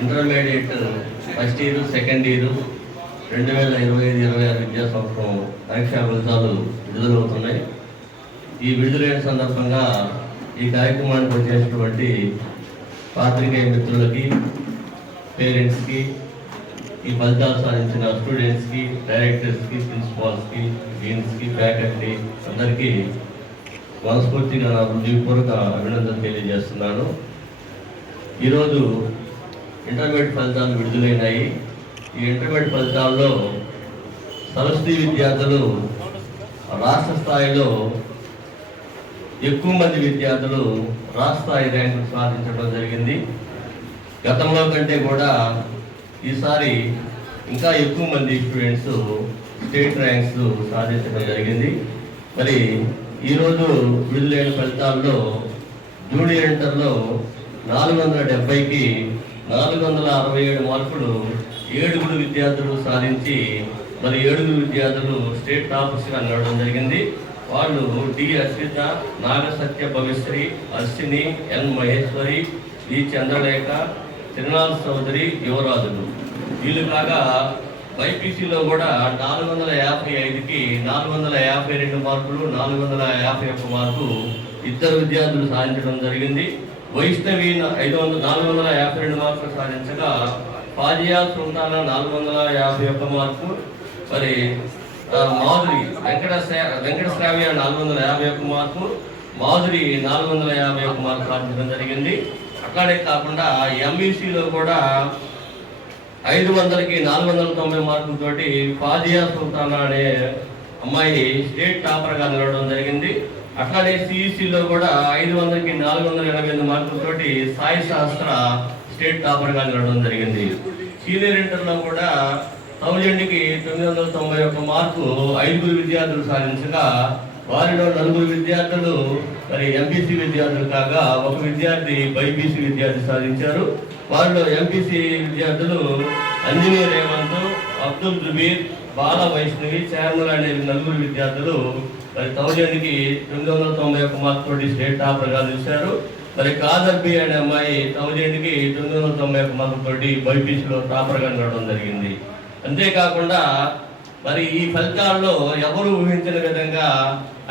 Intermediate first year second year 2025-26 విద్యా సంవత్సరం పరీక్షా ఫలితాలు విడుదలవుతున్నాయి. ఈ విడుదలైన సందర్భంగా ఈ కార్యక్రమానికి వచ్చేసినటువంటి పాత్రికేయ మిత్రులకి, పేరెంట్స్కి, ఈ ఫలితాలు సాధించిన స్టూడెంట్స్కి, డైరెక్టర్స్కి, ప్రిన్సిపాల్స్కి, డీన్స్కి, ఫ్యాకల్టీ అందరికీ మనస్ఫూర్తిగా నా హృదయపూర్వక అభినందనలు తెలియజేస్తున్నాను. ఈరోజు ఇంటర్మీడియట్ ఫలితాలు విడుదలైనాయి. ఈ ఇంటర్మీడియట్ ఫలితాల్లో సరస్వతి విద్యార్థులు రాష్ట్ర స్థాయిలో ఎక్కువ మంది విద్యార్థులు రాష్ట్ర స్థాయి ర్యాంకులు సాధించడం జరిగింది. గతంలో కంటే కూడా ఈసారి ఇంకా ఎక్కువ మంది స్టూడెంట్స్ స్టేట్ ర్యాంక్స్ సాధించడం జరిగింది. మరి ఈరోజు విడుదలైన ఫలితాల్లో జూనియర్ ఇంటర్లో 470కి 467 మార్కులు 7 విద్యార్థులు సాధించి మరి 7 విద్యార్థులు స్టేట్ టాపర్స్గా నిలవడం జరిగింది. వాళ్ళు డి అశ్విత, నాగసత్య భవిశ్రీ, అశ్విని, ఎన్ మహేశ్వరి, డి చంద్రలేఖ, తిరునాల్ చౌదరి, యువరాజులు. వీళ్ళు కాగా బైపీసీలో కూడా 455కి 452 మార్కులు, 451 మార్కు 2 విద్యార్థులు సాధించడం జరిగింది. వైష్ణవి 452 మార్కులు సాధించగా ఫాజియా సుల్తానా 451 మార్కు, మరి మాధురి వెంకటశ్రావ్య 451 మార్కు, మాధురి 451 మార్కు సాధించడం జరిగింది. అట్లానే కాకుండా ఎంఈసీలో కూడా 500కి 490 మార్కులతోటి ఫాజియా సుల్తానా అనే అమ్మాయి స్టేట్ టాపర్గా నిలవడం జరిగింది. అట్లానే సిఈసిలో కూడా 500కి 488 మార్కులతోటి సాయి శాస్త్ర స్టేట్ టాపర్గా నిలవడం జరిగింది. సీనియర్ ఇంటర్లో కూడా 1000కి 991 మార్కు 5 విద్యార్థులు సాధించగా వారిలో 4 విద్యార్థులు మరి ఎంపీసీ విద్యార్థులు కాగా 1 విద్యార్థి బైపీసీ విద్యార్థి సాధించారు. వారిలో ఎంపీసీ విద్యార్థులు అంజనీ రేవంత్, అబ్దుల్ జుబీర్, బాల వైష్ణవి, చార్మల్ అనే 4 విద్యార్థులు మరి 1000కి 991 మార్కుతోటి స్టేట్ టాపర్గా నిలిచారు. మరి కాదర్బి అనే అమ్మాయి 1000కి 991 మార్కుతోటి బైపీసీలో టాపర్గా నిలవడం జరిగింది. అంతేకాకుండా మరి ఈ ఫలితాల్లో ఎవరు ఊహించిన విధంగా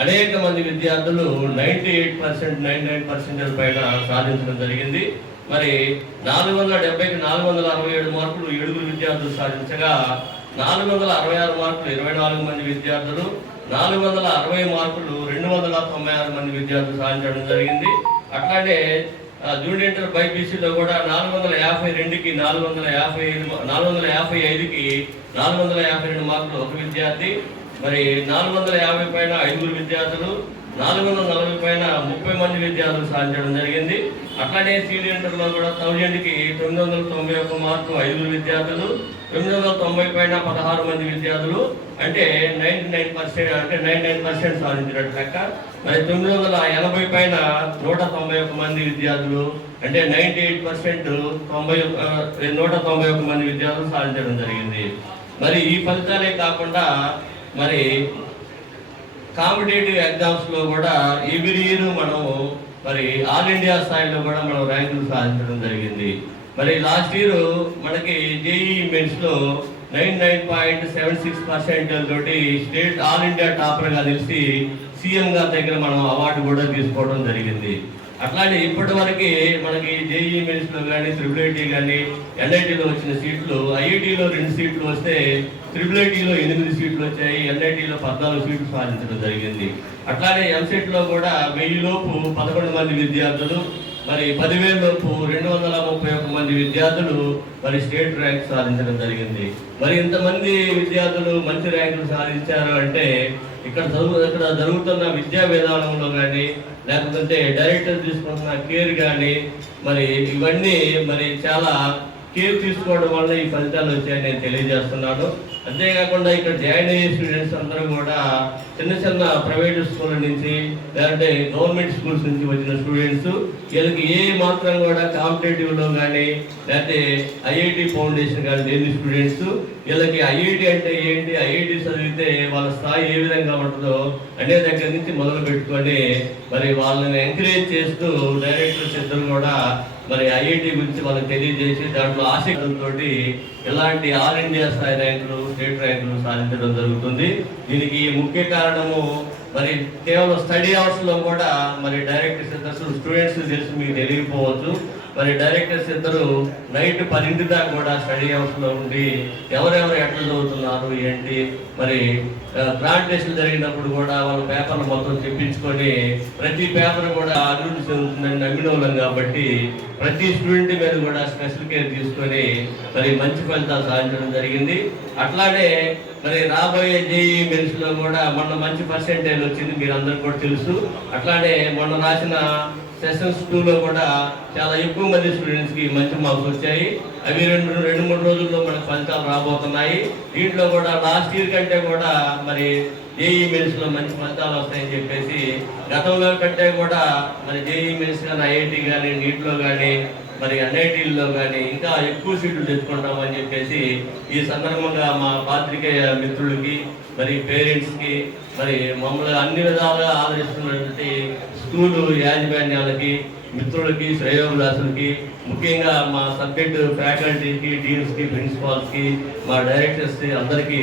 అనేక మంది విద్యార్థులు 99% పైన సాధించడం జరిగింది. మరి 470కి 467 మార్కులు 7 విద్యార్థులు సాధించగా 466 మార్కులు 24 మంది విద్యార్థులు, 460 మార్కులు 296 మంది విద్యార్థులు సాధించడం జరిగింది. అట్లానే జూనియర్ ఇంటర్ బైపీసీలో కూడా 452కి 455కి 452 మార్కులు 1 విద్యార్థి, మరి 450 పైన 5 విద్యార్థులు, 440 పైన 30 మంది విద్యార్థులు సాధించడం జరిగింది. అట్లానే సీనియర్ ఇంటర్లో కూడా 1000కి 991 మార్కులు 5 విద్యార్థులు, 990 పైన 16 మంది విద్యార్థులు, అంటే 99% సాధించినట్టు లెక్క. మరి 980 పైన 191 మంది విద్యార్థులు, అంటే 98% 191 మంది విద్యార్థులు సాధించడం జరిగింది. మరి ఈ ఫలితాలే కాకుండా మరి కాంపిటేటివ్ ఎగ్జామ్స్లో కూడా ఎవ్రీ ఇయర్ మనం మరి ఆల్ ఇండియా స్థాయిలో కూడా మనం ర్యాంకులు సాధించడం జరిగింది. మరి లాస్ట్ ఇయర్ మనకి జేఈఈ మెయిన్స్లో 99.76% తోటి స్టేట్ ఆల్ ఇండియా టాపర్గా నిలిచి సీఎంగా దగ్గర మనం అవార్డు కూడా తీసుకోవడం జరిగింది. అట్లానే ఇప్పటి వరకు మనకి జేఈఈ మెయిన్స్లో కానీ, త్రిబుల్ కానీ, ఎన్ఐటీలో వచ్చిన సీట్లు, ఐఐటీలో 2 సీట్లు వస్తే త్రిబుల్ 8 సీట్లు వచ్చాయి, ఎన్ఐటీలో 14 సీట్లు సాధించడం జరిగింది. అట్లానే ఎంసెట్లో కూడా 1000 లోపు 11 మంది విద్యార్థులు, మరి 10,000 లోపు 231 మంది విద్యార్థులు మరి స్టేట్ ర్యాంక్ సాధించడం జరిగింది. మరి ఇంతమంది విద్యార్థులు మంచి ర్యాంకులు సాధించారు అంటే ఇక్కడ జరుగుతున్న విద్యా విధానంలో కానీ, లేకపోతే డైరెక్టర్ తీసుకుంటున్న కేర్ కానీ, మరి ఇవన్నీ మరి చాలా కేర్ తీసుకోవడం వల్ల ఈ ఫలితాలు వచ్చాయని నేను తెలియజేస్తున్నాను. అంతేకాకుండా ఇక్కడ జాయిన్ అయ్యే స్టూడెంట్స్ అందరూ కూడా చిన్న ప్రైవేట్ స్కూల్ నుంచి లేదంటే గవర్నమెంట్ స్కూల్స్ నుంచి వచ్చిన స్టూడెంట్స్, వీళ్ళకి ఏ మాత్రం కూడా కాంపిటేటివ్లో కానీ లేకపోతే ఐఐటి ఫౌండేషన్ కానీ లేని స్టూడెంట్స్, వీళ్ళకి ఐఐటి అంటే ఏంటి, ఐఐటి చదివితే వాళ్ళ స్థాయి ఏ విధంగా ఉంటుందో అనే దగ్గర నుంచి మొదలు పెట్టుకొని మరి వాళ్ళని ఎంకరేజ్ చేస్తూ డైరెక్టర్స్ ఇద్దరు కూడా మరి ఐఐటి గురించి వాళ్ళకి తెలియజేసి దాంట్లో ఆసక్తితోటి ఎలాంటి ఆల్ ఇండియా స్థాయి ర్యాంకులు, స్టేట్ ర్యాంకులు సాధించడం జరుగుతుంది. దీనికి ముఖ్య కారణము మరి కేవలం స్టడీ అవర్స్ లో కూడా మరి డైరెక్టర్స్ ఇద్దరు స్టూడెంట్స్ తెలిసి మీకు తెలియకపోవచ్చు. మరి డైరెక్టర్స్ ఇద్దరు నైట్ 10 దాకా కూడా స్టడీ అవర్స్ లో ఉండి ఎవరెవరు ఎట్లా చదువుతున్నారు ఏంటి, మరి గ్రాండ్ టెస్టులు జరిగినప్పుడు కూడా వాళ్ళ పేపర్లు మొత్తం చెప్పించుకొని ప్రతి పేపర్ కూడా అభివృద్ధి చెందుతుందని నమ్మిన వాళ్ళం కాబట్టి ప్రతి స్టూడెంట్ మీద కూడా స్పెషల్ కేర్ తీసుకొని మరి మంచి ఫలితాలు సాధించడం జరిగింది. అట్లానే మరి రాబోయే జేఈ మెయిన్స్ లో కూడా మొన్న మంచి పర్సెంటేజ్ వచ్చింది, మీరు అందరికి కూడా తెలుసు. అట్లానే మొన్న రాసిన సెషన్స్ 2లో కూడా చాలా ఎక్కువ మంది స్టూడెంట్స్ కి మంచి మార్క్స్ వచ్చాయి. అవి రెండు మూడు రోజుల్లో మనకు ఫలితాలు రాబోతున్నాయి. దీంట్లో కూడా లాస్ట్ ఇయర్ కంటే కూడా మరి జేఈ మెయిన్స్ లో మంచి ఫలితాలు వస్తాయని చెప్పేసి గతంలో కంటే కూడా మరి జేఈ మెయిన్స్ కానీ, ఐఐటి కానీ, నీట్లో కానీ, మరి ఎన్ఐటీల్లో కానీ ఇంకా ఎక్కువ సీట్లు తెచ్చుకుంటామని చెప్పేసి ఈ సందర్భంగా మా పాత్రికేయ మిత్రులకి, మరి పేరెంట్స్కి, మరి మమ్మల్ని అన్ని విధాలుగా ఆదరిస్తున్నటువంటి స్కూలు యాజమాన్యాలకి, మిత్రులకి, శ్రేయోభిలాసులకి, ముఖ్యంగా మా సబ్జెక్టు ఫ్యాకల్టీకి, డీన్స్కి, ప్రిన్సిపాల్స్కి, మా డైరెక్టర్స్ అందరికీ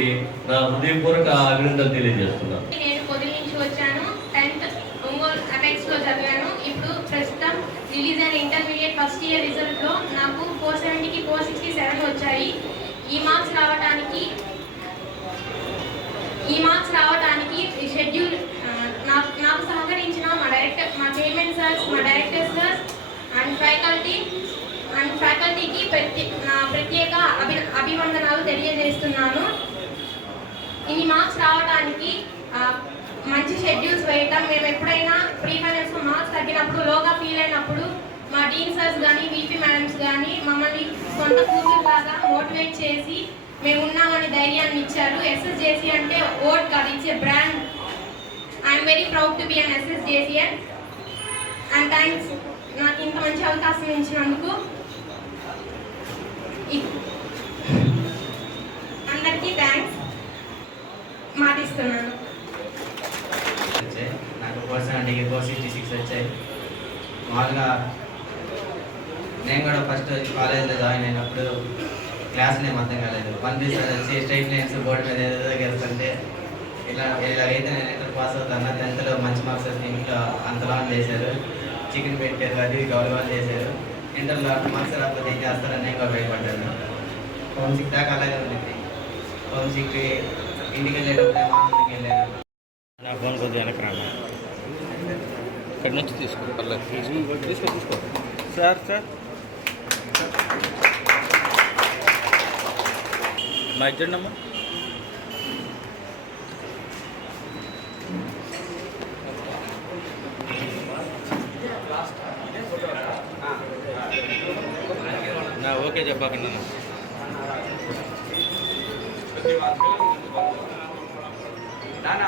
నా హృదయపూర్వక అభినందనలు తెలియజేస్తున్నాను. నేను పొద్దు నుంచి వచ్చాను. 10th ఒంగోలు అపెక్స్లో చదివాను. ఇప్పుడు ప్రస్తుతం రిలీజ్ అయిన ఇంటర్మీడియట్ ఫస్ట్ ఇయర్ రిజల్ట్లో నాకు 470కి 467 వచ్చాయి. ఈ మార్క్స్ రావడానికి షెడ్యూల్ నాకు సహకరించిన మా చైర్మన్ సార్స్, మా డైరెక్టర్ సార్స్ అండ్ ఫ్యాకల్టీకి నా ప్రత్యేక అభివందనాలు తెలియజేస్తున్నాను. ఇన్ని మార్క్స్ రావడానికి మంచి షెడ్యూల్స్ వేయటం, మేము ఎప్పుడైనా ప్రీ ఫైనల్స్లో మార్క్స్ తగ్గినప్పుడు, లోగా ఫీల్ అయినప్పుడు మా డీన్ సార్స్ కానీ, వీపీ మేడమ్స్ కానీ మమ్మల్ని సొంత కూతురులాగా మోటివేట్ చేసి మేము ఉన్నామని ధైర్యాన్ని ఇచ్చారు. ఎస్ఎస్జేసీ అంటే ఓట్ కాదు, it's a brand. I'm very proud to be an SSJCian and thanks నాకు ఇంత మంచి అవకాశం ఇచ్చినందుకు. అందరికీ థ్యాంక్స్ మాటిస్తున్నాను. నాకు 470కి 466 వచ్చాయి. మామూలుగా నేను కూడా ఫస్ట్ కాలేజ్లో జాయిన్ అయినప్పుడు క్లాస్ నేమ్ అర్థం కాలేదు. 1 పీసెస్ వచ్చి స్ట్రైట్ లైన్స్ బోర్డు మీద ఏదో గెలుస్తుంటే ఇలాగైతే నేను ఎక్కడ పాస్ అవుతాను. 10th మంచి మార్క్స్ వచ్చి ఇంట్లో అంతలా చేశారు, చికెన్ పెట్టారు, అది గౌరవాలు చేశారు. ఇంటర్లో మార్క్స్ రాకపోతే ఏం చేస్తారని నేను కూడా భయపడ్డాను. హోమ్ సిక్ దాకా అలాగే ఉంది. హోమ్ సిక్ ఇంటికి వెళ్ళేటప్పుడు ఇంటికి వెళ్ళాను. నా ఫోన్ కొద్దిగా వెనక్కి రాను, ఇక్కడి నుంచి తీసుకో, పర్లేదు తీసుకో. సార్ మా ఎగ్జామ్ అమ్మా. నా ఓకే చెప్పకండి నాన్న